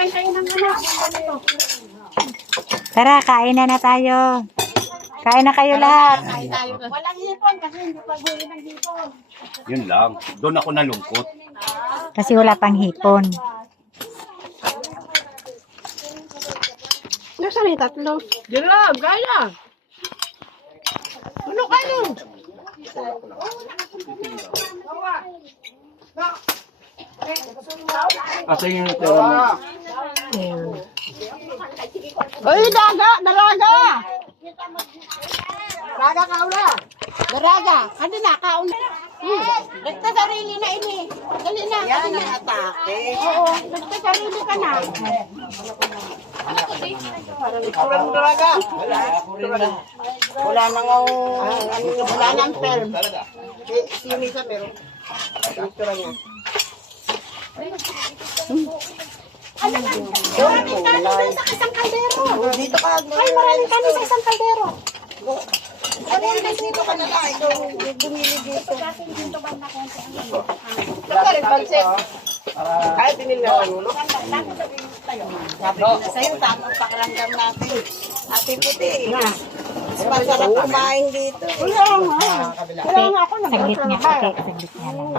Kain kayo ng ano. Tara, kain na tayo. Kain na kayo lahat. Kain tayo. Walang hipon kasi hindi pa huli ng hipon. Yun lang. Doon ako nalungkot. Kasi wala pang hipon. Nasaan yung tatlo? Diyan lang, gaya. Ano kayo? Kasi yung tira mo. Ay, daga! Daraga! Daga kaula! Daraga! Ano na, kaula? Nagtasarili na ini. Dali na. Yan ang atake. Oo, nagtasarili ka na. Kurang daraga. Wala nang wala nang film. Sini sa pero. Picture niya. Ano na? Maraming kanin sa isang kaldero. Dito ka. Ay, maraming kanin sa isang kaldero. Ano yung dito ka na lang? Ito, bumili dito. Dito ba na konti ang dito? Ito rin, pansit. Kahit din na ano, no? Sabi ko na sa'yo, tamang pakiramdam natin. Ate puti. Mas masarap kumain dito. Wala nga. Wala nga ako. Saglit niya. Okay, saglit niya lang.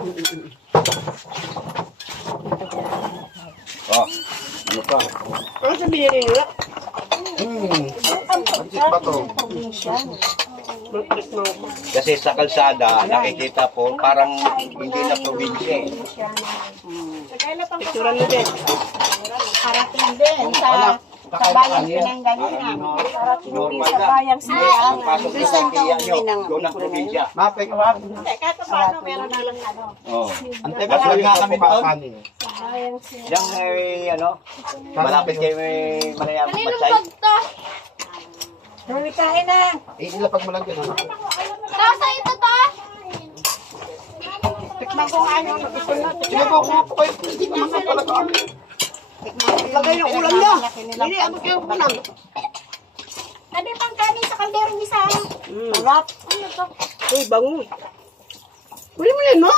Oh, ano pa? Ano sabihin nila? Pansit ba to? Kasi sa kalsada, nakikita po, parang hindi na probinsya eh. Picturean mo din. Parating din sa bayang pinanggalingan. Parating sa bayang silihan. Pasok sa sakiyan nyo, doon ang probinsya. Hindi, kahit paano meron na lang ano. Oh. Antegas lang nga kami doon. Diyan may, ano, malapit kayo may manayamang matsay. Rumi, kain na. Ilapag mo lang dyan. Ano? Nasa ito to? Tikman ko nga yung Sinabaw ko kayo. Hindi naman sa pala kami. lagay yung ulam niya. Hindi, abot yung ulam. Ano pang kanin sa kalderong isa? Sarap. Ano to? Uy, bango. Kunin mo rin mo.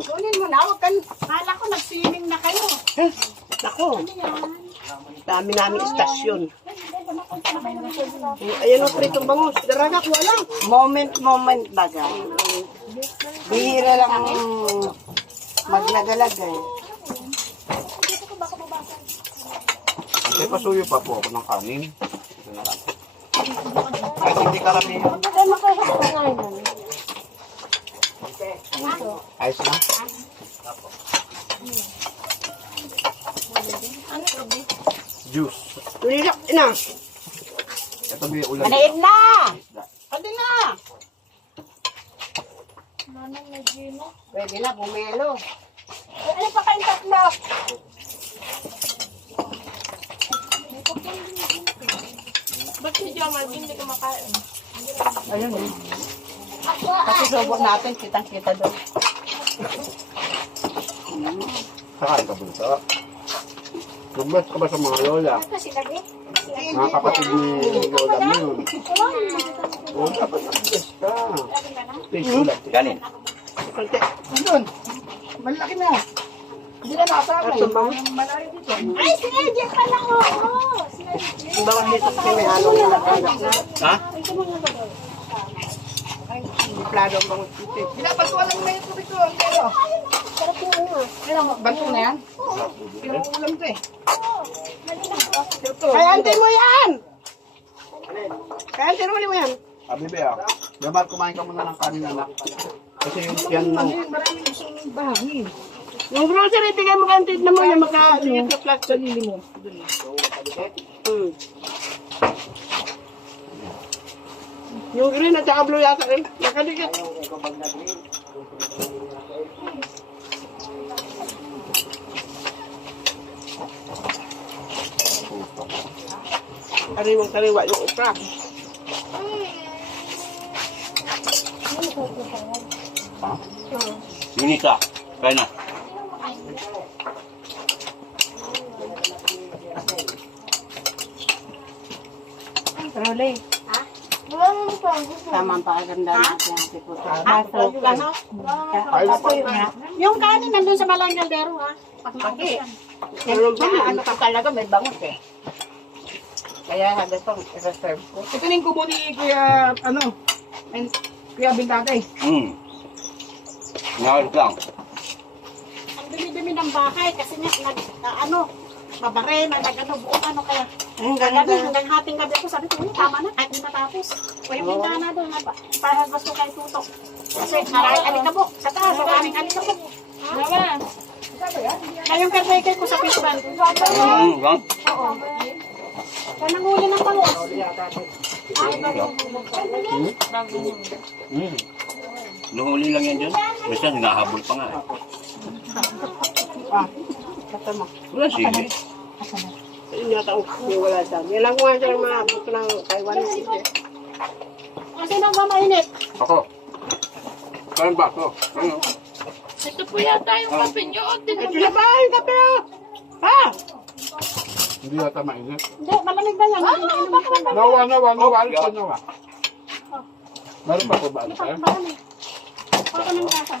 Kunin mo na. Huwag kan. Kala ko nag-swimming na kayo. Nako. Dami namin istasyon. Ayan o, pritong bangus. Daraga, kuha lang. Moment baga. Bihira lang maglagalagay. May pasuyo pa po ako ng kanin. Ito na lang. Kahit hindi karamihan. Ayos na? Juice. Nilak na. Ito may ulan. Manaid na! Pwede na. Pwede na, bumelo. Ano pa kayong tatlo? Ba't si Jamal hindi kumakain? Ayun eh. Kasi sobot natin, kitang-kita doon. Sakain ka bunso. Lumbas ka ba sa mga lola? Mga kapatid ni lola mo yun. Oo, dapat nag-bless ka. Please, ulan. Ganin. Doon. Malaki na. Hindi na nakasama. Ay, si Edge pala ko. Ang bawang dito kasi may halong na nakanak na. Ha? Plado ang bangus dito. Pinapatuwa lang na yung tubig ko. Pero, sarap yung ulo. Kailan mo, banto na yan? Pinauulam ko eh. Kaya antin mo yan! Kaya antin mo yan. Sabi ba ya? Dapat kumain ka muna ng kanin anak. Kasi yung yan mo. Maraming gusto mong bahagi. Yung grocery, tigay mo kantin na mo yung maka-liit na flat sa lili mo. Yung green at saka blue yata rin. Nakaligit. Kariwang-kariwa yung ukra. Unita. Kaya na. Role. Tama ang pakaganda natin. Baso. Ay, Baso yun nga. Yung kanin nandun sa malang kaldero ha. Pakipaki. Ano ka talaga, may bangus eh. Kaya sabi ko, i-reserve ko. Itunin ko muna ni Kuya, Kuya Bintatay. Ngayon lang. Ang dumi-dumi ng bahay kasi nga, mabare, buong kaya. Hanggang hating gabi ako, sabi ko, tama na, kahit hindi matapos. O yung bintana doon, para gusto kayo tutok. Kasi maraming alikabok, sa taas, maraming alikabok. Kaya yung caretaker ko sa fishball. Oo. Kaya nanghuli ng bangus. Luhuli lang yan dyan. Basta hinahabol pa nga eh. Basta mo. Wala sige. Yun yata wala dyan. Yan lang ko nga dyan mga buto ng Taiwanese. Kasi nang mamainit. Ako. Kain ba ako? Ano? Ito po yata yung kape nyo. Ito na ba? Yung kape oh! Ha? Hindi yata mainit. Hindi, malamig ba yan? Nawa. Meron pa po ba? Malamig. Paka ng kasa.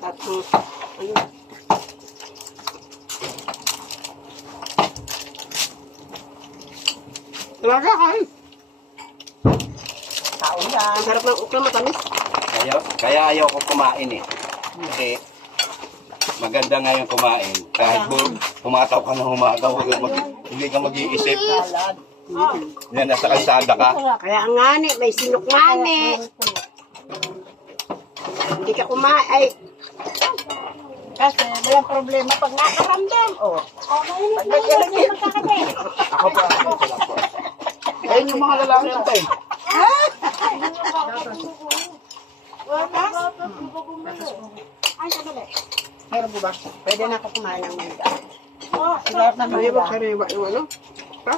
Tapos, ano? Talaga kain. Tao yan. Ang sarap ng ukla, matamis. Kaya ayaw ko kumain eh. Kasi maganda ngayon kumain. Kahit humataw ka na humataw, hindi ka mag-iisip. Yan, nasa kalsada ka. Kaya nga ni, may sinukmani. Hindi ka kumain. Kasi walang problema pag nakaramdam. Oh. Mainit na yun. Hindi magkakape. Ako pa. Ayun yung mga lalaki ng tayo. Ay, sadali. Meron po ba? Pwede na ako kumain ng mangga. Oh, Sarap na mangga. Ayaw kariwa yung ano? Ha?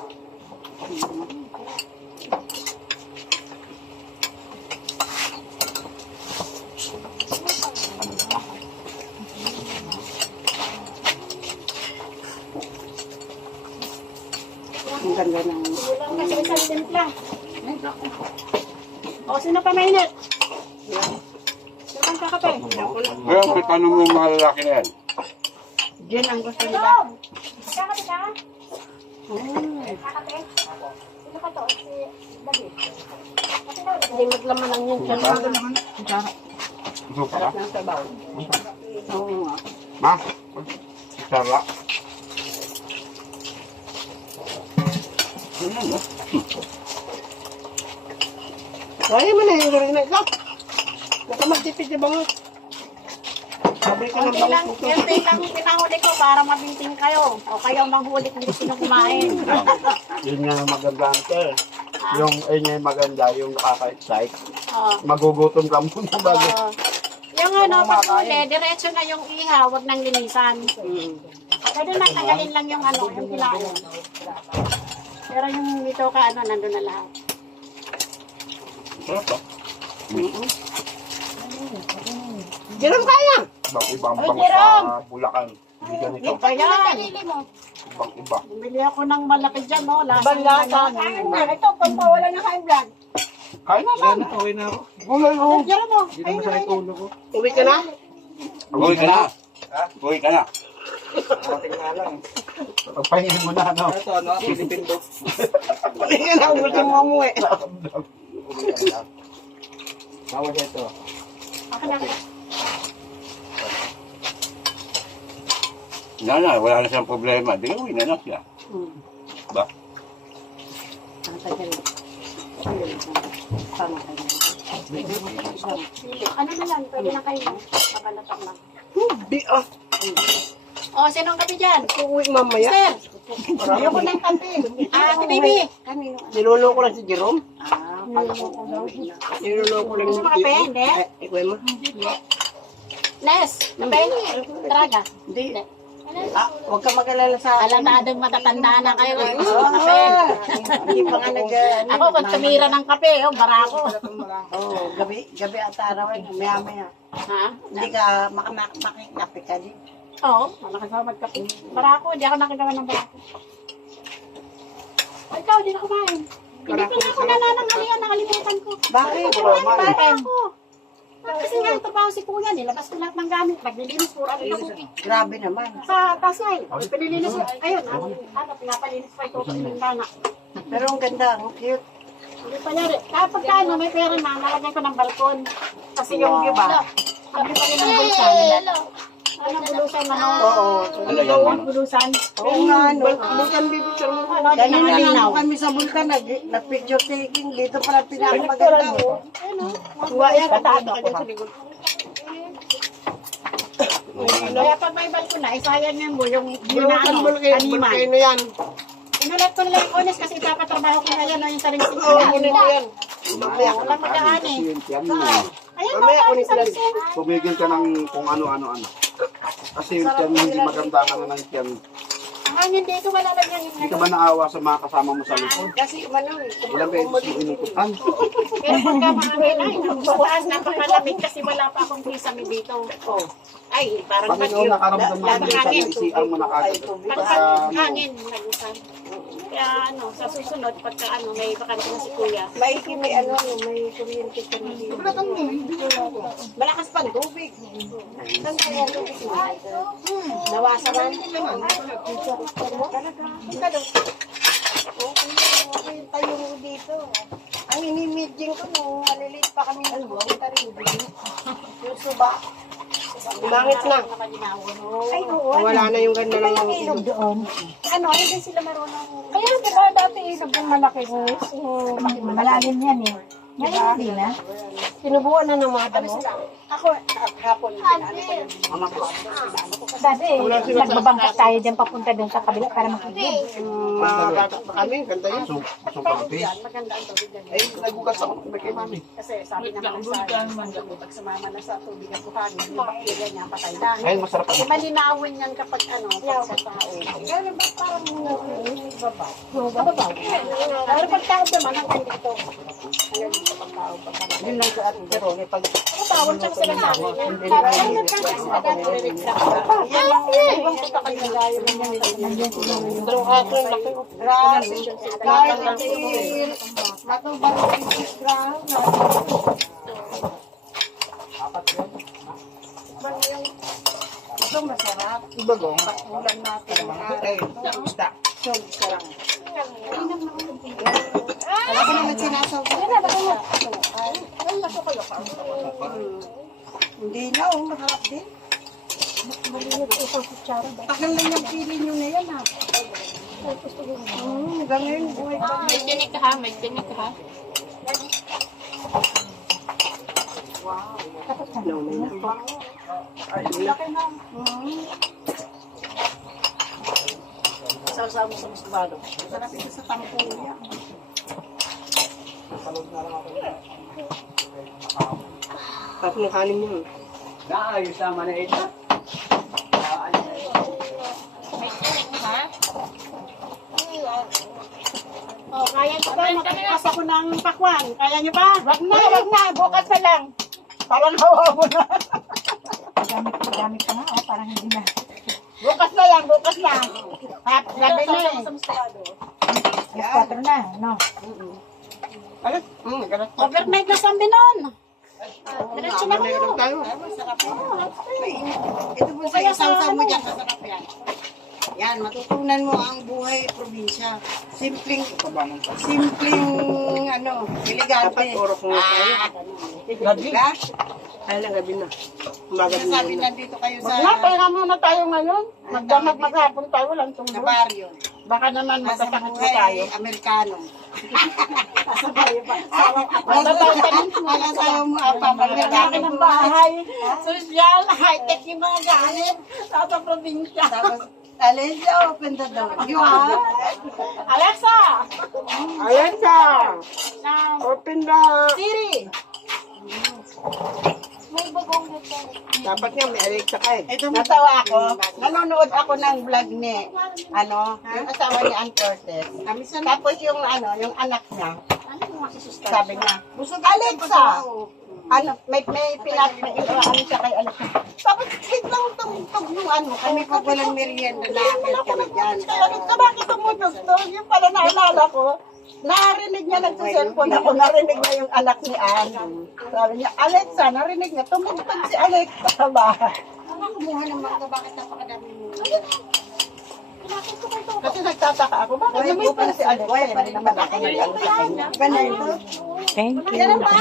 Ang ganda ng... kulang kasi isang timpla. O, sino pa mainit? Sino pang kakape? Kaya may tanong yung mga lalaki na yan. Diyan ang gusto nila. Kakape ka? Kakape? Sino ka to? Si David. Hindi maglaman lang yun. Diyan ang naman. Gusto pa ka? Sarap ng sabaw. Oo nga. Ma? Sarap. Kaya mo na yung galing na ito. Huwag ka magtipid na bango. Sabi ka ng Kunti lang, bango. yung lang pinahuli ko para mabinting kayo. O kayo ang manghuli kung gusto nyo kumain. Yun nga ang maganda ito eh. Yung, ayun nga yung maganda, yung nakaka-excite. Oo. Magugutom ka muna bago. Yung pag huli, diretso na yung iha, wag nang linisan. Pwede na tanggalin lang yung yung pilain. Pero yung dito ka, nandun na lahat. Sarap ba? Jerome kaya! Ibang Ay, bang Jerome! sa Bulacan. Hindi ganito. Kaya mo. Ibang iba. Bumili ako ng malaki dyan, no? Balata. Ito, pampawala ng high blood. Kain na saan? Uwi na ako. Gulay mo. Diyan mo. Hindi naman sa itulo ko. Uwi ka na? Uwi ka na. Uwi ka na. Pagpahingin mo na, ano? Ito, Philippine dog. Uwi ka na, uwi ka mo umuwi. Tawag ito. Wala na siyang problema. Di uwi na siya. Ba? Ang tagal. Ano na yan? Pwede na kayo. Papalatak lang. Di ah. O, sinong kape dyan? Uwi mamaya. Sir! Ayoko ng kape. Ate baby! Niloloko lang si Jerome. Niloloko daw. Niloloko lang Gusto mo kape? Hindi? Ikaw mo. Les, kape? Traga. Hindi. Huwag ka mag-alala sa... Alatadong matatanda na kayo. Gusto mo kape? Hindi pa nga nag... Ako, pag tumira ng kape, barako. Oo, gabi at araw, maya-maya. Ha? Hindi ka makikape ka din. Oo, nakasama magkape. Barako, hindi ako nakagawa ng barako. O, ikaw, hindi na kumain. Hindi ko na ako nalanang halian, nakalimutan ko. Bakit? Bakit ako? Kasi nga ito pa si kuya, nilabas ko lahat ng gamit. Naglilinis po, ano yung Grabe naman. sa tasay. Pinilinis ko, ayun, pinapalinis pa ito sa bintana. Pero ang ganda, ang cute. Hindi pa niya rin. Kapag ano, may pera na, nalagay ko ng balkon. Kasi yung view ba, ang view pa rin ng bulusan. Ano, bulusan na Oo. Ano yan? bulusan. Oo nga, no. Bukan dito sa Ano, Kanina lang linaw. po kami sa bulkan, nag-picture taking. Dito pala pinakamaganda. Oh. Tuwa yan, katado ka dyan sa likod. Kaya pag may balkon na, isayan yan mo, yung view na ano, kaniman. Bulkan na yan. Inulat ko nila yung honest kasi ipapatrabaho ko na yan, no, yung saringsing ko. Oo, kunin mo yan. Walang magaan eh. Yan mo. Ayan, Mamaya mga kunin ko yan. saringsing. Tumigil ka ng kung ano-ano. Kasi yung tiyan mo hindi maganda ka na ng tiyan. Ang hangin dito, wala lang yan. Hindi ka ba naawa sa mga kasama mo sa likod? Kasi ano, Ilang beses mo inutupan. Pero pagka mahangin ay, sa taas napakalamig kasi wala pa akong kisame dito. Oh. Ay, parang Pag ikaw nakaramdaman mo sa isian mo na kagad. Pagka hangin, nagusan. Kaya ano, sa susunod, pagka ano, may bakante na si kuya. May ano, may kuryente ka na dito. Malakas pa ang tubig. Saan kaya ito? Nawasaran? Okay yung tayo mo dito. Ang inimidjing ko nung maliliit pa kami ng buwang tarin. Yung suba. Bangit na. Ay, oo. Wala na yung ganda lang yung Ilog doon. Ano, hindi sila marunong. Kaya diba dati ilog ng malaki ko. Malalim yan eh. Ngayon hindi na. sinubuan na ng mga damo. Ako, hapon. Dati nagbabangkas tayo dyan papunta doon sa kabila para makikita. Makagat pa kami, ganda yun. Supampi. Maganda ang tubig yan. Ay, nagugas ako kay mami. Kasi sabi naman ng sabi, pag sumama na sa tubig ang buhangin, yung bakterya niya patay na. Ay, masarap Kasi ako. malinawin yan kapag ano, pagka tao. Gano'n ba parang babaw? Babaw. Pero pag tao naman, hanggang dito. Hanggang dito pag tao. Yun lang sa ating pero may pag... Tawag siya sila sa amin. Sabi, ay, nagkakasin sila dati, nire-exam ka. Yan lang, ibang punta kayo na layo ng mga Pero ato yung laki. Grabe. Kahit matubang yung ground. Ito masarap. Ibagong. Ulan natin. Ay, isda. Sarap. Alam ko naman sinasaw ko. Hindi na, masarap din. Tagal lang yung pili nyo na yan, ha? Hanggang ngayon, buhay pa. May tinik ka ha, may tinik ka ha. Saw-saw mo sa musbado. Sarap ito sa tampong niya. Tapos ng kanin niya. Naayos naman na ito. Oh, kaya niyo ba? Magpapas ako ng pakwan. Kaya niyo ba? Wag na. Bukas na lang. Parang hawa mo na. Gamit ka nga, oh, parang hindi na. Bukas na yan, bukas na. At gabi na eh. Alas 4 na, no? Overnight na sambi nun. Diretso na kayo. Tayo. Ito po sa isang mo dyan, masarap yan. Yan, matutunan mo ang buhay probinsya. Simpleng, ano, elegante. Dapat orok mo tayo. Gabi? Ay lang, gabi na. Sabi nandito kayo sa... Pera muna tayo ngayon. Magdamag maghapon tayo, walang Sa tunggo. baryo. Baka naman Nasa matatakot na buhay tayo. Amerikano. Nasa mo Pagkakaki ng bahay, social, high-tech yung mga gamit sa probinsya. Tapos, Alicia, open the door. You are? Alexa! Alexa, Now, open the... Siri! Dapat nga may Alexa ka eh. Natawa ako. Nanonood ako ng vlog ni, yung asawa ni Ann Cortez. Tapos yung, yung anak niya, sabi niya, Alexa! ano, may ano siya kay ano. Tapos biglang tumutog yung ano. Kami pag walang merienda, lakad kami dyan. Bakit tumutog? Yung pala naalala ko, narinig niya nagsiselfone ako, narinig niya yung anak ni Ann. Sabi niya, Alexa, narinig niya, tumutog si Alexa sa bahay. Kumuha ng mga bakit napakadami mo. Kasi nagtataka ako, bakit naman pala si Alexa? Hindi naman ako nag-alala. Ganun. Thank you.